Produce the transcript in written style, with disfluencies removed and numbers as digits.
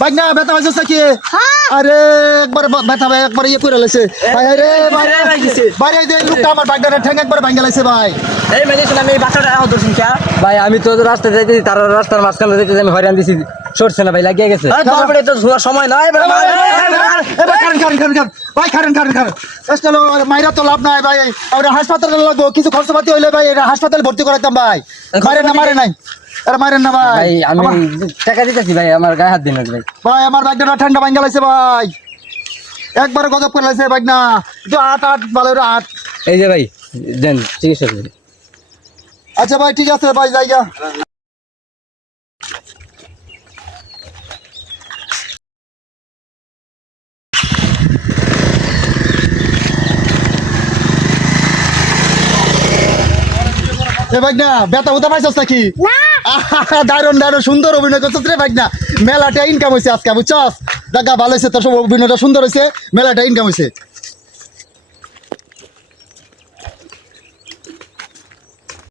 বাইনা ব্যথা হইছে কি আরে একবার ব্যথা ভাই একবার ইয়ে করে লাইছে ভাই আরে বাইরে দে লোকটা আমার বাইকটা ঠ্যাং একবার ভাঙা লাইছে ভাই এই মেডিসিন আমি বাচ্চাটা আহত করছি কে ভাই আমি তো রাস্তা যাইতেছি তার রাস্তার মাঝখানে যাইতেছি আমি হয়রান দিছি সরছে না ভাই লাগিয়ে গেছে তারপরে তো সময় নাই ভাই খারেন মাইরা তো লাভ নাই ভাই আমরা হাসপাতালে লাগবো কিছু খরচপাতি হইলে ভাই হাসপাতালে ভর্তি করাইতাম ভাই মারে নাই আরে মারেন না ভাই ভাই আমি টাকা দিতেছি ভাই আমার গায়ে হাত দিন ভাই ভাই আমার বাইকটা ঠান্ডা ভাঙা লাইছে ভাই একবারে গজব করে লাইছে বাইক না তো আট ভালো আট এই যে ভাই দেন চিকিৎসা করুন আচ্ছা ভাই ঠিক আছে ভাই যাইগা ভাই না বেতা উদা পাইছস নাকি দারুন সুন্দর অভিনয় করছিস রে ভাই না মেলাটা ইনকাম হয়েছে আজকে বুঝছস দেখা ভালো হয়েছে তোর সব অভিনয়টা সুন্দর হয়েছে মেলাটা ইনকাম হয়েছে